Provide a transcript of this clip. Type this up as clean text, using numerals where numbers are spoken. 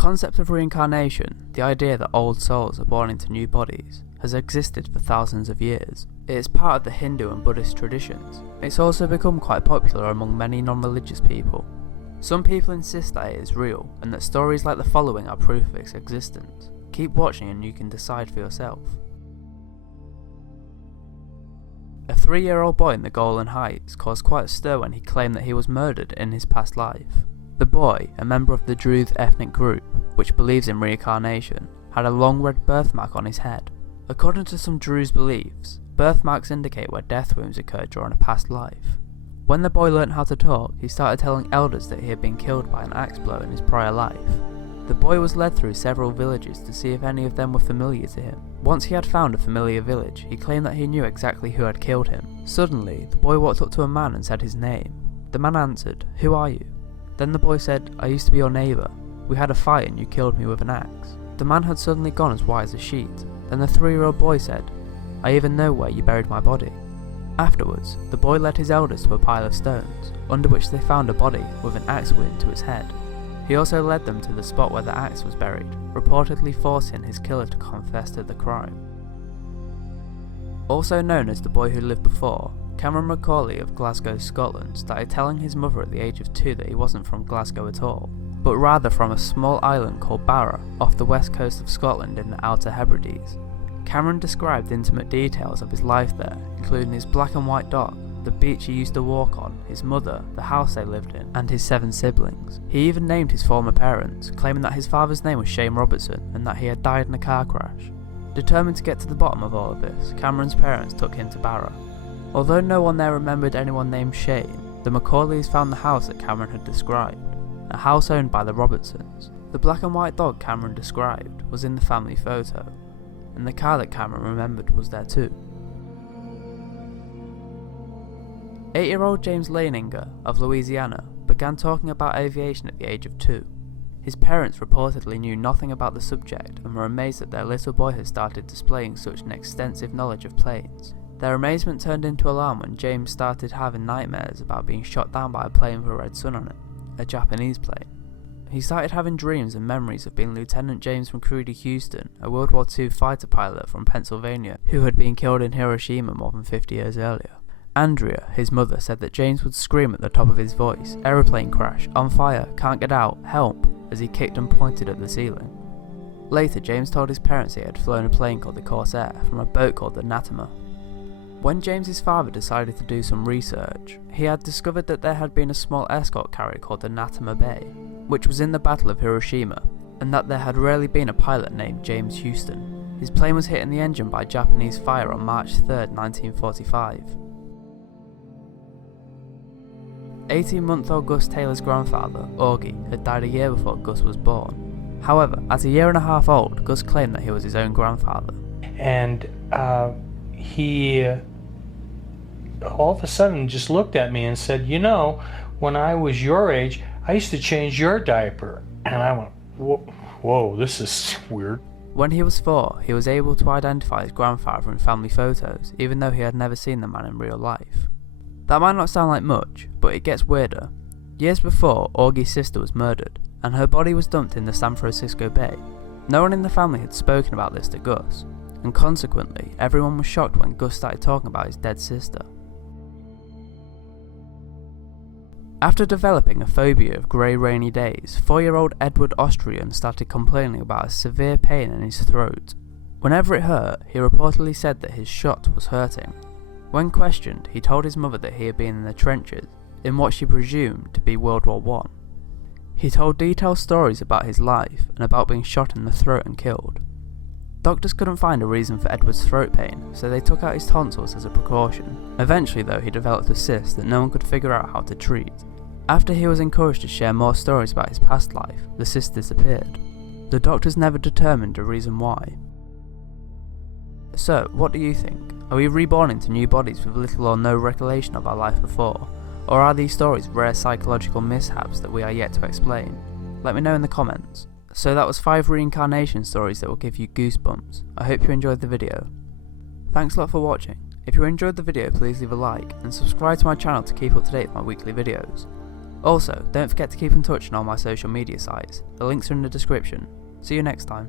concept of reincarnation, the idea that old souls are born into new bodies, has existed for thousands of years. It is part of the Hindu and Buddhist traditions. It's also become quite popular among many non-religious people. Some people insist that it is real, and that stories like the following are proof of its existence. Keep watching and you can decide for yourself. A 3-year-old boy in the Golan Heights caused quite a stir when he claimed that he was murdered in his past life. The boy, a member of the Druze ethnic group, which believes in reincarnation, had a long red birthmark on his head. According to some Druze beliefs, birthmarks indicate where death wounds occurred during a past life. When the boy learnt how to talk, he started telling elders that he had been killed by an axe blow in his prior life. The boy was led through several villages to see if any of them were familiar to him. Once he had found a familiar village, he claimed that he knew exactly who had killed him. Suddenly, the boy walked up to a man and said his name. The man answered, "Who are you?" Then the boy said, "I used to be your neighbour. We had a fight and you killed me with an axe." The man had suddenly gone as white as a sheet. Then the 3-year-old boy said, "I even know where you buried my body." Afterwards, the boy led his elders to a pile of stones, under which they found a body with an axe wound to its head. He also led them to the spot where the axe was buried, reportedly forcing his killer to confess to the crime. Also known as the boy who lived before, Cameron Macaulay of Glasgow, Scotland started telling his mother at the age of 2 that he wasn't from Glasgow at all, but rather from a small island called Barra off the west coast of Scotland in the Outer Hebrides. Cameron described intimate details of his life there, including his black and white dog, the beach he used to walk on, his mother, the house they lived in, and his 7 siblings. He even named his former parents, claiming that his father's name was Shane Robertson and that he had died in a car crash. Determined to get to the bottom of all of this, Cameron's parents took him to Barra. Although no one there remembered anyone named Shane, the Macaulays found the house that Cameron had described, a house owned by the Robertsons. The black and white dog Cameron described was in the family photo, and the car that Cameron remembered was there too. 8-year-old James Leininger of Louisiana began talking about aviation at the age of 2. His parents reportedly knew nothing about the subject and were amazed that their little boy had started displaying such an extensive knowledge of planes. Their amazement turned into alarm when James started having nightmares about being shot down by a plane with a red sun on it, a Japanese plane. He started having dreams and memories of being Lieutenant James McCready Houston, a World War II fighter pilot from Pennsylvania who had been killed in Hiroshima more than 50 years earlier. Andrea, his mother, said that James would scream at the top of his voice, "Aeroplane crash, on fire, can't get out, help," as he kicked and pointed at the ceiling. Later, James told his parents he had flown a plane called the Corsair from a boat called the Natama. When James's father decided to do some research, he had discovered that there had been a small escort carrier called the Natama Bay, which was in the Battle of Hiroshima, and that there had rarely been a pilot named James Houston. His plane was hit in the engine by Japanese fire on March 3rd, 1945. 18-month-old Gus Taylor's grandfather, Augie, had died a year before Gus was born. However, at a year and a half old, Gus claimed that he was his own grandfather. And he all of a sudden just looked at me and said, "You know, when I was your age, I used to change your diaper." And I went, whoa, this is weird. When he was 4, he was able to identify his grandfather in family photos, even though he had never seen the man in real life. That might not sound like much, but it gets weirder. Years before, Augie's sister was murdered, and her body was dumped in the San Francisco Bay. No one in the family had spoken about this to Gus, and consequently, everyone was shocked when Gus started talking about his dead sister. After developing a phobia of grey rainy days, 4-year-old Edward Austrian started complaining about a severe pain in his throat. Whenever it hurt, he reportedly said that his shot was hurting. When questioned, he told his mother that he had been in the trenches, in what she presumed to be World War I. He told detailed stories about his life and about being shot in the throat and killed. Doctors couldn't find a reason for Edward's throat pain, so they took out his tonsils as a precaution. Eventually though, he developed a cyst that no one could figure out how to treat. After he was encouraged to share more stories about his past life, the cyst disappeared. The doctors never determined a reason why. So, what do you think? Are we reborn into new bodies with little or no recollection of our life before? Or are these stories rare psychological mishaps that we are yet to explain? Let me know in the comments. So that was 5 reincarnation stories that will give you goosebumps. I hope you enjoyed the video. Thanks a lot for watching. If you enjoyed the video, please leave a like and subscribe to my channel to keep up to date with my weekly videos. Also, don't forget to keep in touch on all my social media sites. The links are in the description. See you next time.